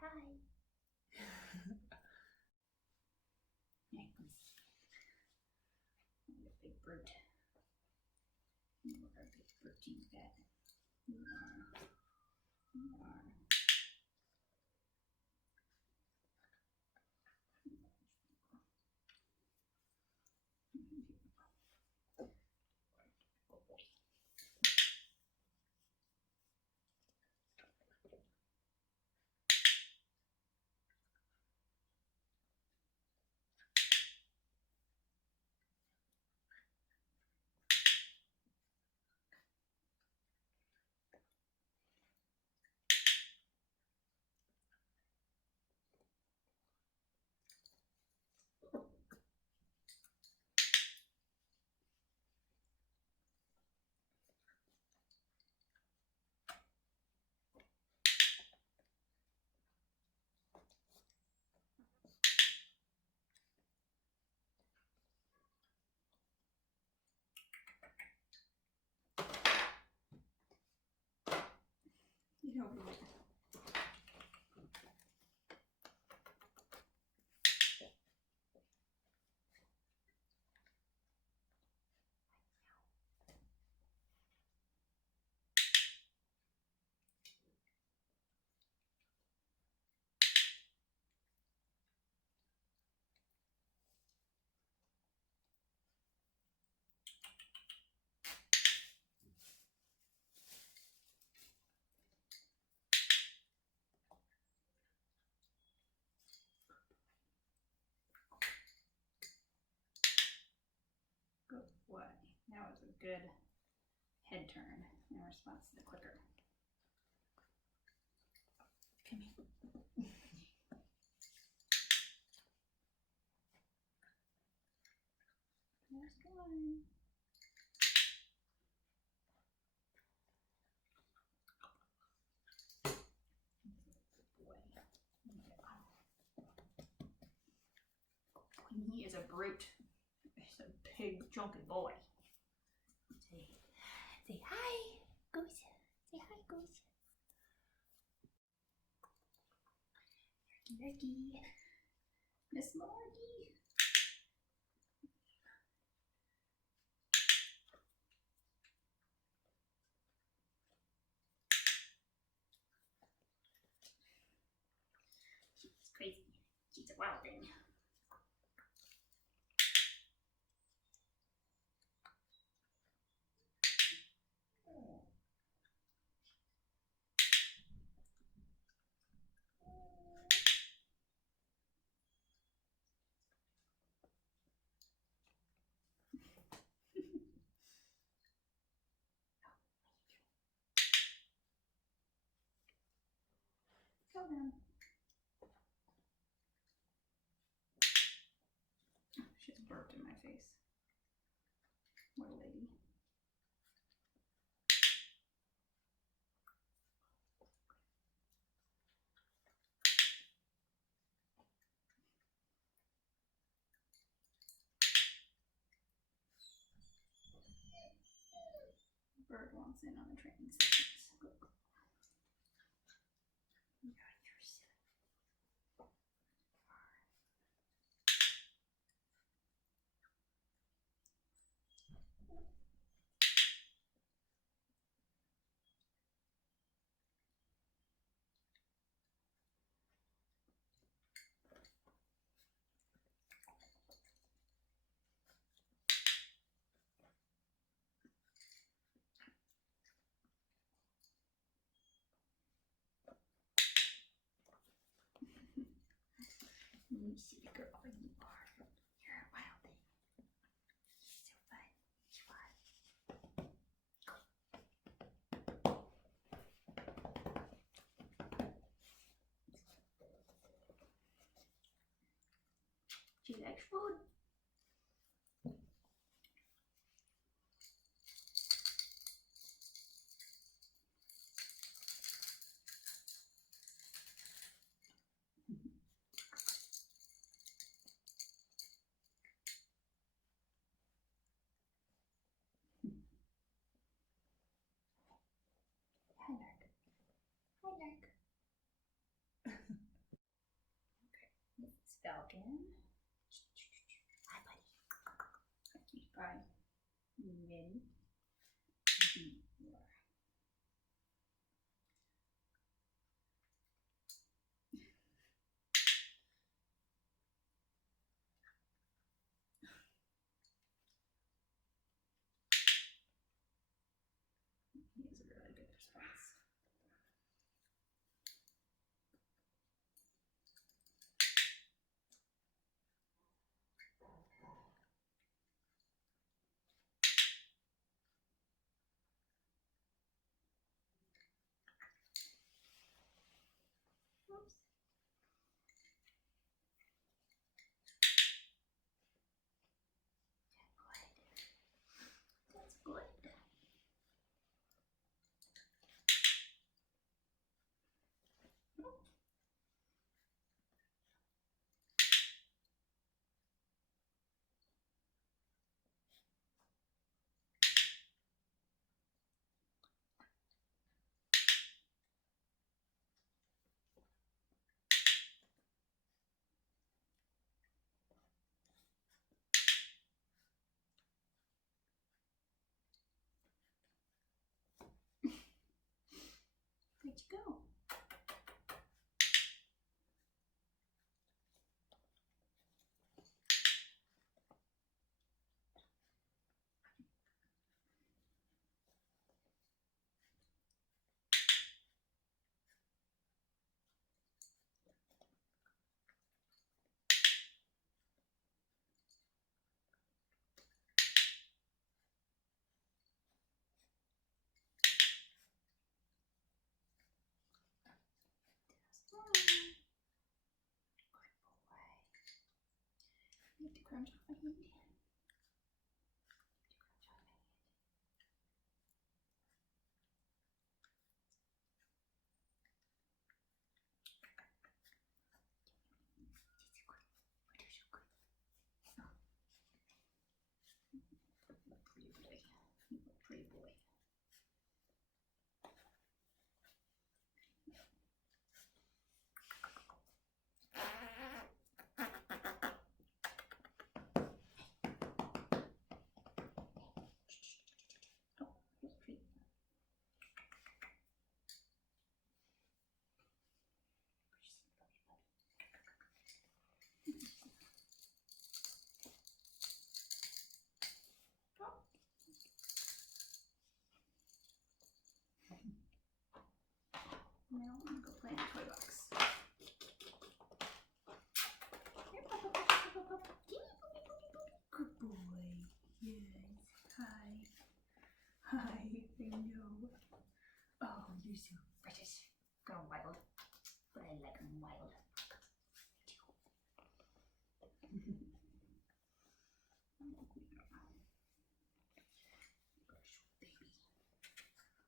Hi. Big brute. What a big brute you got. You are. You don't know. Good boy. That was a good head turn in response to the clicker. Come here. There's one. He is a brute. He's a big, chunky boy. Say hi, Goose. Say hi, Goose. Marky. Miss Marky. She's crazy. She's a wild thing. Go down. She just burped in my face. What a lady. Bird wants in on the training sessions. You see the girl you are. You're a wild thing. So fun. You are. She likes food. Hi, Lark. Hi, Lark. Okay, this is Falcon. Hi, buddy. Hi. Minnie. He has a really good response. Oops. That's good. Where'd you go? You have to crunch off my hand. Pretty boy. Pretty boy. Oh, here's a treat. Now I'm gonna go play in the toy box. Here, Papa, Papa, Papa, Papa. Good boy. Yes. Hi. Hi. I know. Oh, you're so precious. Kind of wild. But I like them wild. Baby.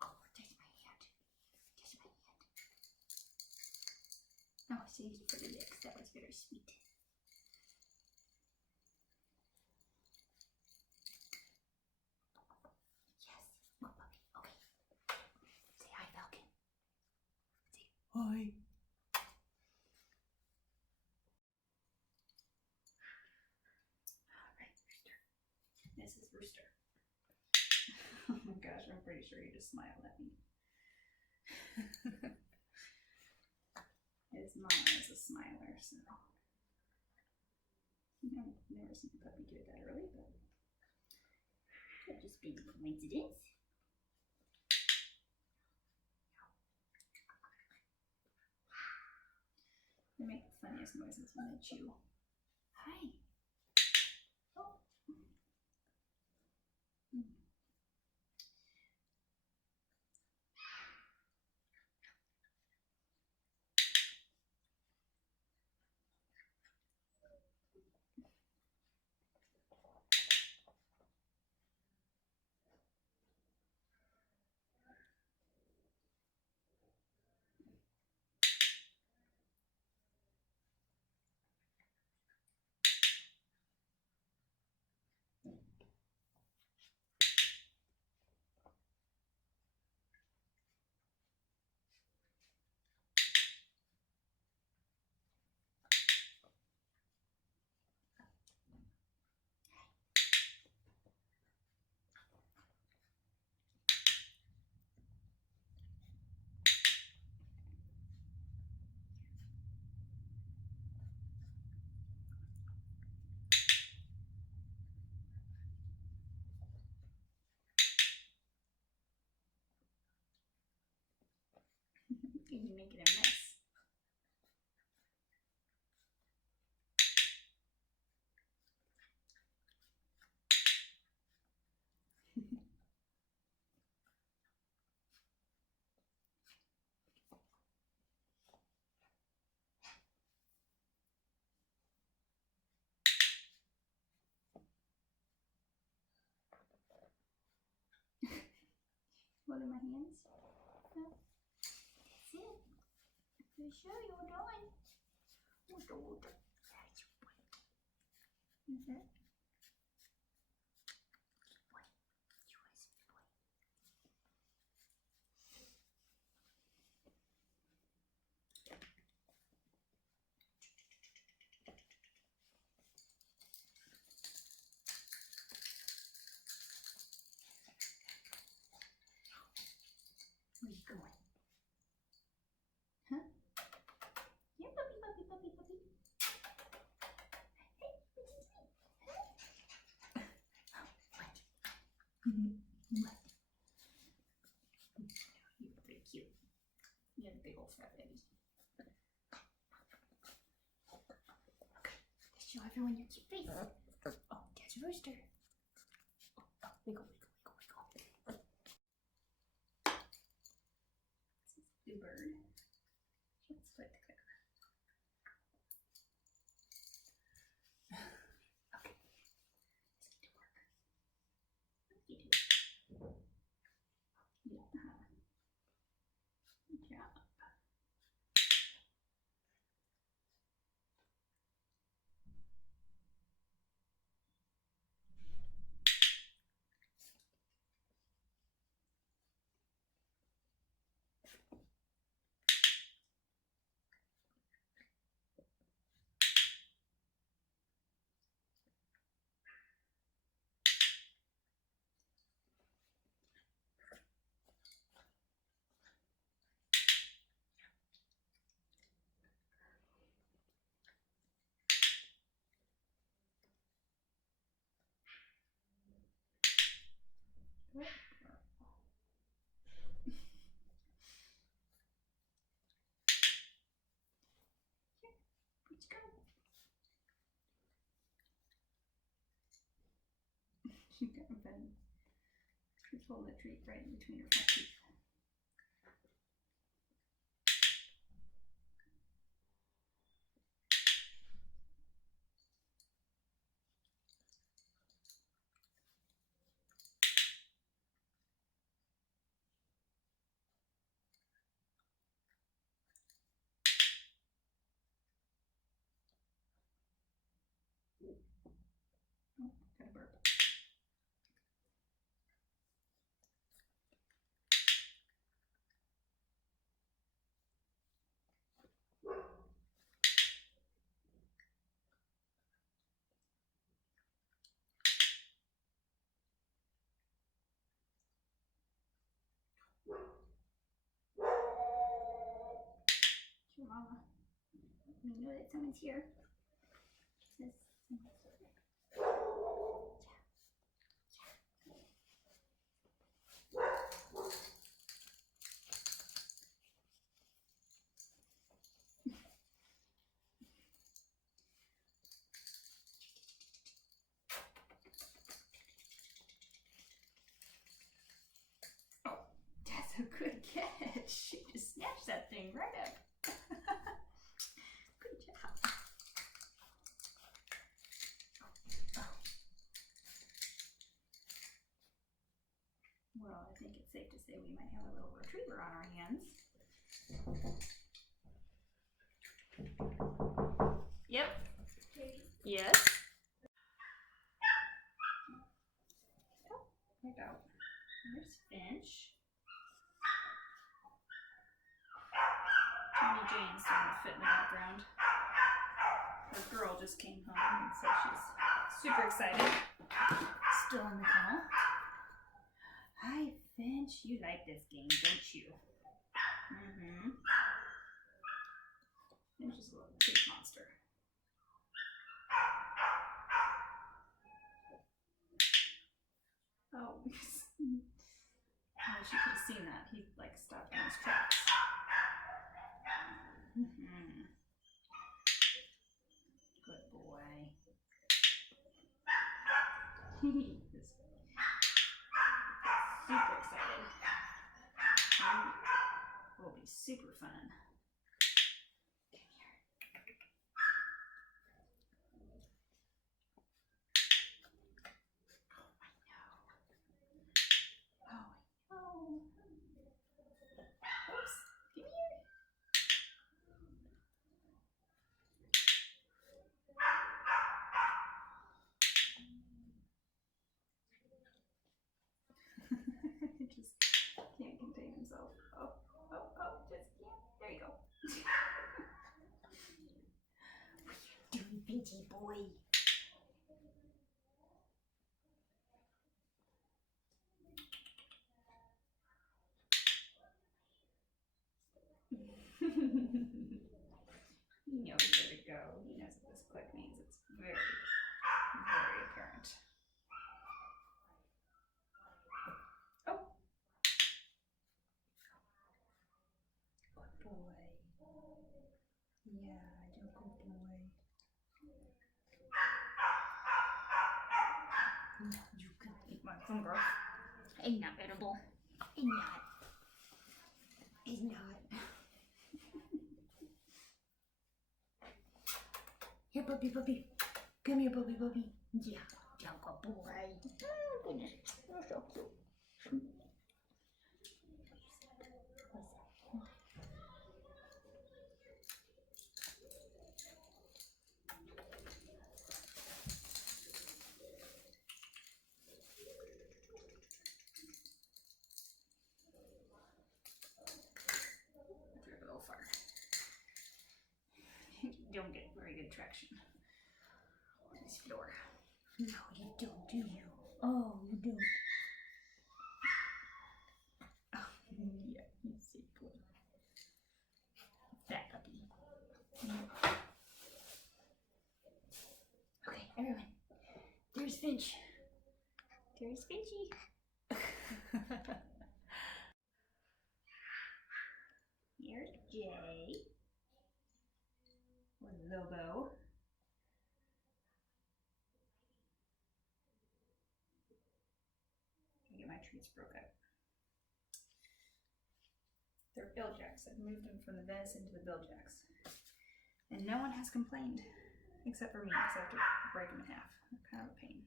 Oh, touch my hand. Touch my hand. Oh, so you for the licks. That was very sweet. Yes. Oh, puppy. Okay. Say hi, Falcon. Say hi. Alright, Rooster. This is Rooster. Oh my gosh, I'm pretty sure he just smiled at me. His mom is a smiler, so I've never seen a puppy do it that early, but could just be a coincidence. They make the funniest noises when they chew. Hi. Oh. You're making a mess. What are my hands? No. That's it. I'm sure you're done. Mm-hmm. Where you going? Huh? Here, puppy, puppy, puppy, puppy. Hey, what is it? Huh? Oh, what? What? You're pretty cute. You have a big old fat baby. Okay, let's show everyone your cute face. Oh, there's a rooster. Oh, wiggle, wiggle, wiggle, wiggle. This is the bird. Let's put the clicker. Okay, let's get to work. You do it. Yeah. Good job. Good. Let's go. She's got a bed. She's holding a treat right in between her front teeth. Oh, got a burp. It's your mama. You know that someone's here. Says someone's here. Oh, that's a good catch. She just snatched that thing right up. Good job. Well, I think it's safe to say we might have a little retriever on our hands. Yep. Yes. Oh, there we go. There's Finch. Tony Jane's starting to fit in the background. Her girl just came home, and so she's super excited. Still in the kennel. Hi, Finch. You like this game, don't you? Mm-hmm. Finch is a little big monster. Oh, I wish you could have seen that. He like stopped in his tracks. fun. Come here. Oh, I know. Oops. Come here. He just can't contain himself. Oh, just can't. There you go. What are you doing, Pinchy boy? He knows where to go. He knows what this click means. It's very, very apparent. Oh. Good boy. Yeah, you're a good boy. No, you can eat my finger. It's not edible. It's not. It's not. Here, puppy, puppy. Come here, puppy, puppy. Yeah, you're a good boy. Oh, goodness. You're so cute. Drip a little far. You don't get very good traction on this floor. No, you don't, do you? Oh, you don't. Oh, yeah, you sick boy. Fat puppy. Okay, everyone. There's Finch. There's Finchy. Here's Jay. Or Lobo. I get my treats broke up. They're Billjacks. I've moved them from the venison to the Billjacks. And no one has complained. Except for me, because I have to break them in half. They're kind of a pain.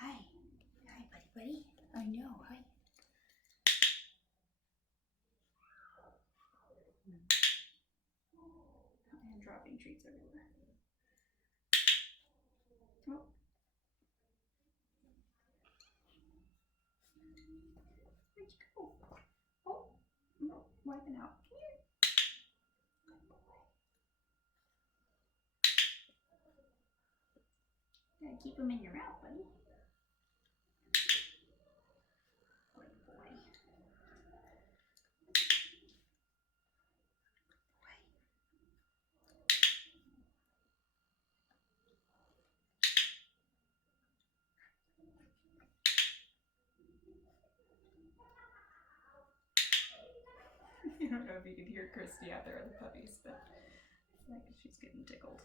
Hi. Hi, buddy, buddy. I know, hi. I'm dropping treats everywhere. Oh. Where'd you go? Oh, no, wiping out. Come here. Gotta keep them in your mouth, buddy. Good boy. I don't know if you could hear Christy out there with the puppies, but I feel like she's getting tickled.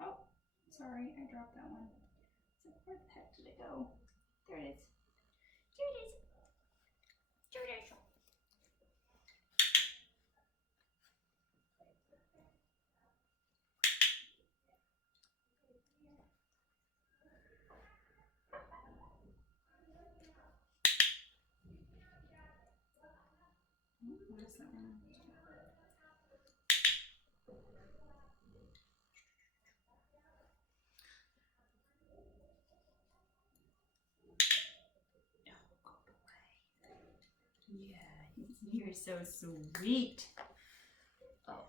Oh, sorry, I dropped that one. So where the heck did it go? There it is. There it is. There it is. What is that one? Yeah, you're so sweet. Oh,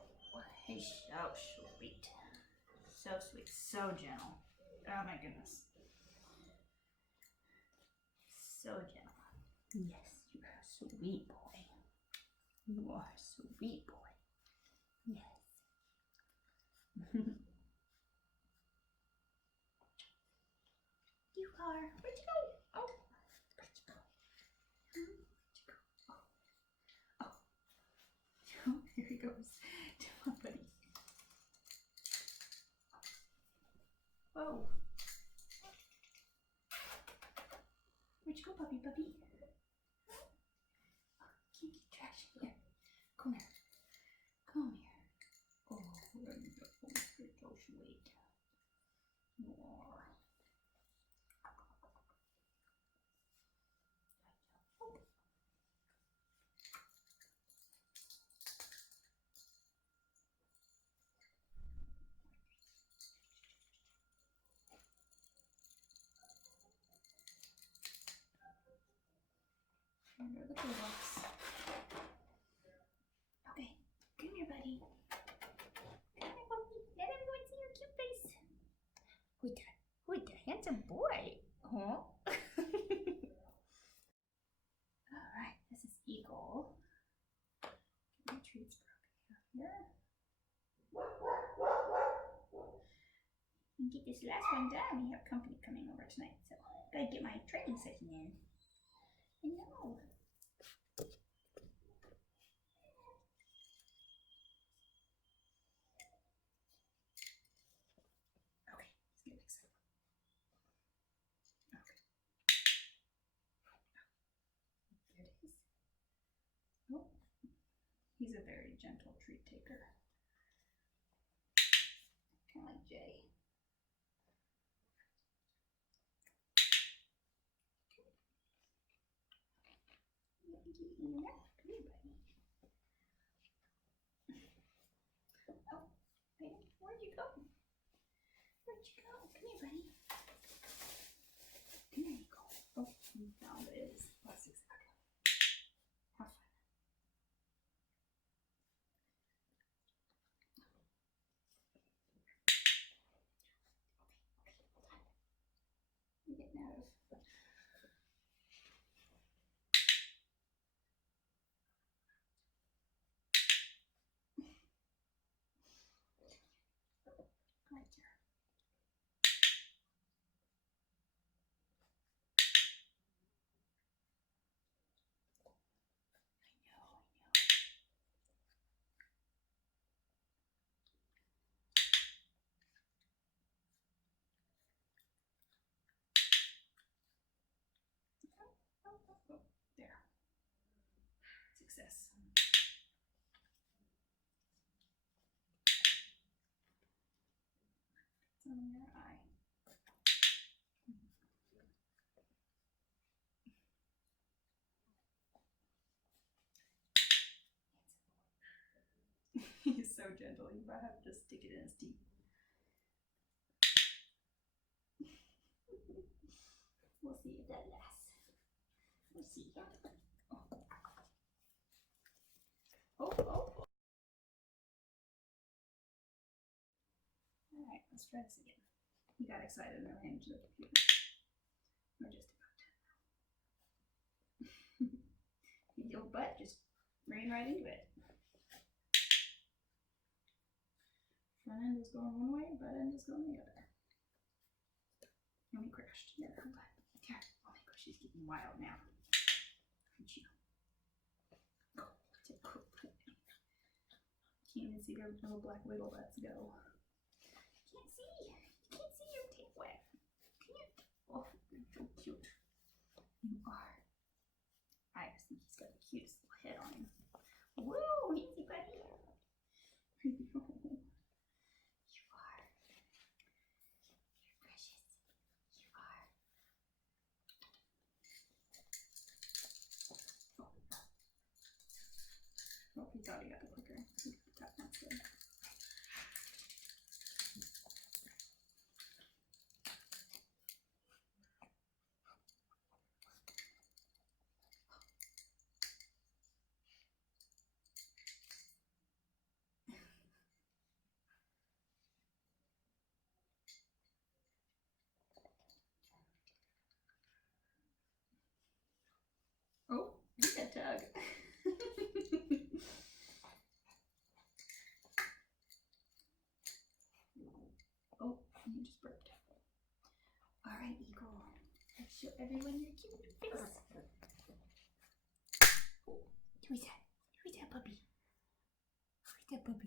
he's so sweet. So sweet, so gentle. Oh my goodness. So gentle. Yes, you are a sweet boy. You are a sweet boy. Yes. You are. Where'd you go? Oh, where'd you go? Where'd you go? Oh. Oh. goes to my buddy. Whoa. Where'd you go, puppy? Keep trash. Here. Come here. Oh, where you go? Wait. More. Under the toolbox. Okay, come here, buddy. Come here, puppy. Let everyone see your cute face. Who's the handsome boy? Huh? Alright, this is Eagle. My treats broken here. And get this last one done. We have company coming over tonight, so gotta get my training session in. I know. Okay, let's get it. Okay. There it is. Oh, he's a very gentle treat taker. Kind of like Jay. Where'd you go? Come here, buddy. There you go. Oh, you found it. That's exactly. Have fun. Okay, hold on. I'm getting out of. Right here. Oh, there. Success. It's on your eye. He's so gentle, you might have to just stick it in his teeth. We'll see if that lasts. We'll see. Oh. Alright, let's try this again. He got excited and ran into the computer. We're just about done. Your butt just ran right into it. Front end was going one way, butt end was going the other. And we crashed. Yeah, hold on. Here. Oh my gosh, she's getting wild now. Aren't you? Oh, cool. Can't even see their little black wiggle butts go. Can't see your tape wet. Come here. Oh, you're so cute. You are. I just think he's got the cutest little head on him. Woo! Easy, buddy. You are. You're precious. You are. Oh, he thought he got the clicker. That's good. Oh, you got tug. Oh, you just burped. Alright, Eagle. Let's show everyone your cute face. Oh, who's that? Who's that puppy? Who's The puppy.